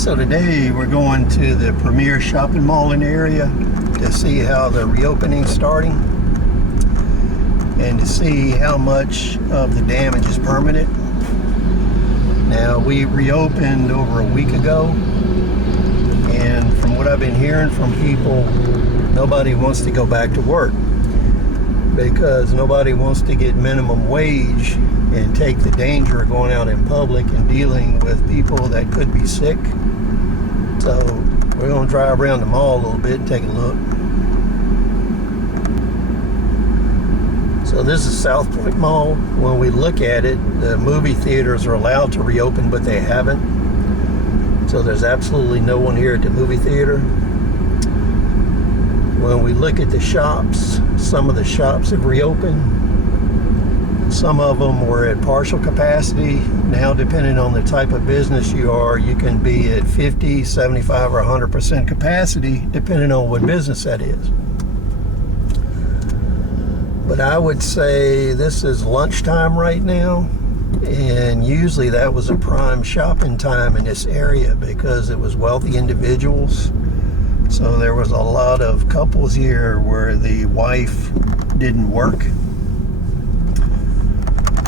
So today we're going to the premier shopping mall in the area to see how the reopening's starting and to see how much of the damage is permanent. Now, we reopened over a week ago, and from what I've been hearing from people, nobody wants to go back to work because nobody wants to get minimum wage and take the danger of going out in public and dealing with people that could be sick. So we're going to drive around the mall a little bit and take a look. So this is South Point Mall. When we look at it, the movie theaters are allowed to reopen, but they haven't. So there's absolutely no one here at the movie theater. When we look at the shops, some of the shops have reopened. Some of them were at partial capacity. Now, depending on the type of business you are, you can be at 50, 75, or 100% capacity, depending on what business that is. But I would say this is lunchtime right now, and usually that was a prime shopping time in this area because it was wealthy individuals. So there was a lot of couples here where the wife didn't work.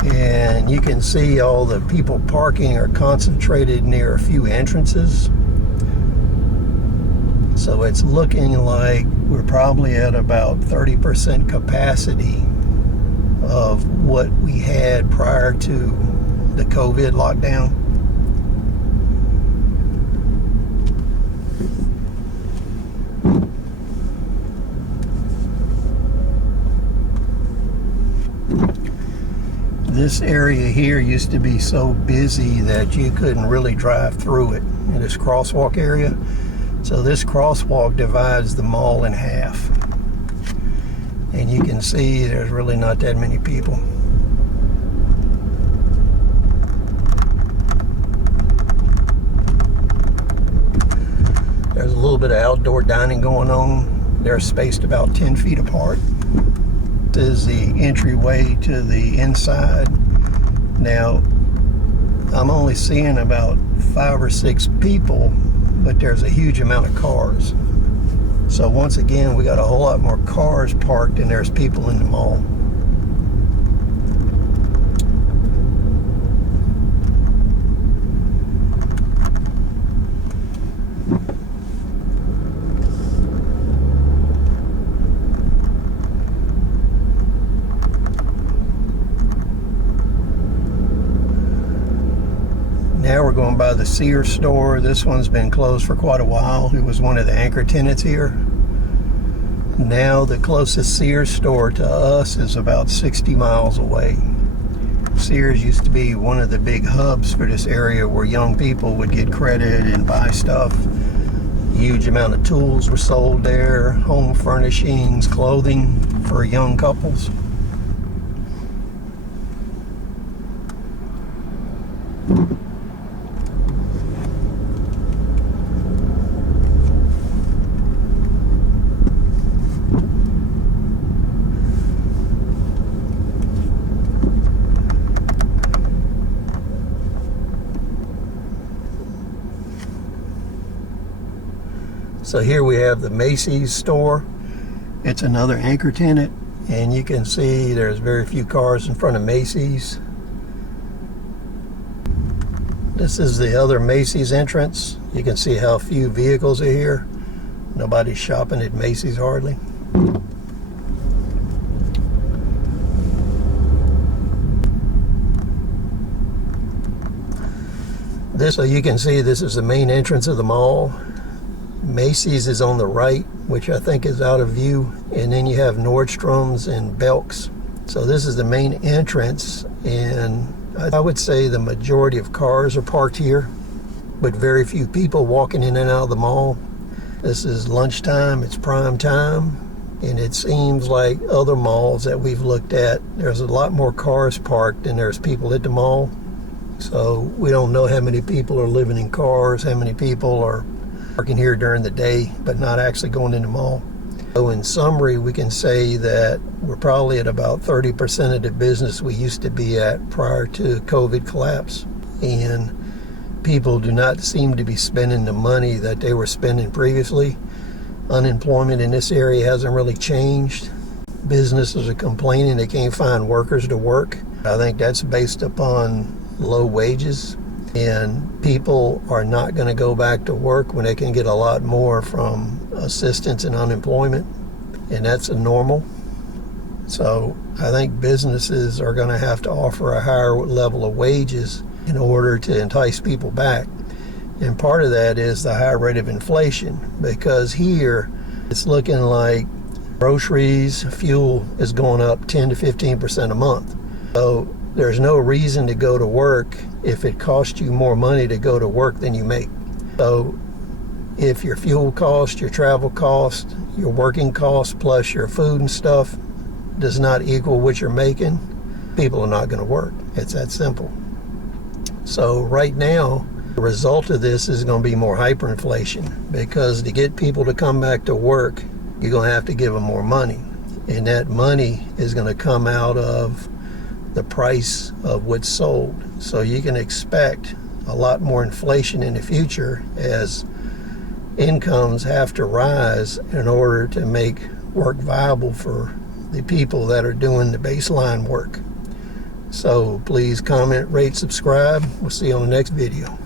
And you can see all the people parking are concentrated near a few entrances. So it's looking like we're probably at about 30% capacity of what we had prior to the COVID lockdown. This area here used to be so busy that you couldn't really drive through it in this crosswalk area. So this crosswalk divides the mall in half. And you can see there's really not that many people. There's a little bit of outdoor dining going on. They're spaced about 10 feet apart. This is the entryway to the inside. Now, I'm only seeing about 5 or 6 people, but there's a huge amount of cars. So once again, we got a whole lot more cars parked than there's people in the mall. Now we're going by the Sears store. This one's been closed for quite a while. It was one of the anchor tenants here. Now the closest Sears store to us is about 60 miles away. Sears used to be one of the big hubs for this area where young people would get credit and buy stuff. Huge amount of tools were sold there, home furnishings, clothing for young couples. So here we have the Macy's store. It's another anchor tenant, and you can see there's very few cars in front of Macy's. This is the other Macy's entrance. You can see how few vehicles are here. Nobody's shopping at Macy's hardly. So you can see this is the main entrance of the mall. Macy's is on the right, which I think is out of view, and then you have Nordstrom's and Belk's. So this is the main entrance, and I would say the majority of cars are parked here, but very few people walking in and out of the mall. This is lunchtime, it's prime time, and it seems like other malls that we've looked at, there's a lot more cars parked than there's people at the mall. So we don't know how many people are living in cars, how many people are parking here during the day, but not actually going in the mall. So in summary, we can say that we're probably at about 30% of the business we used to be at prior to COVID collapse. And People do not seem to be spending the money that they were spending previously. Unemployment in this area hasn't really changed. Businesses are complaining they can't find workers to work. I think that's based upon low wages, and people are not going to go back to work when they can get a lot more from assistance in unemployment, and that's a normal. So I think businesses are going to have to offer a higher level of wages in order to entice people back. And part of that is the high rate of inflation, because here it's looking like groceries, fuel is going up 10 to 15% a month. So there's no reason to go to work if it costs you more money to go to work than you make. So if your fuel cost, your travel cost, your working cost, plus your food and stuff does not equal what you're making, people are not going to work. It's that simple. So right now, the result of this is going to be more hyperinflation, because to get people to come back to work, you're going to have to give them more money. And that money is going to come out of the price of what's sold. So you can expect a lot more inflation in the future as incomes have to rise in order to make work viable for the people that are doing the baseline work. So please comment, rate, subscribe. We'll see you on the next video.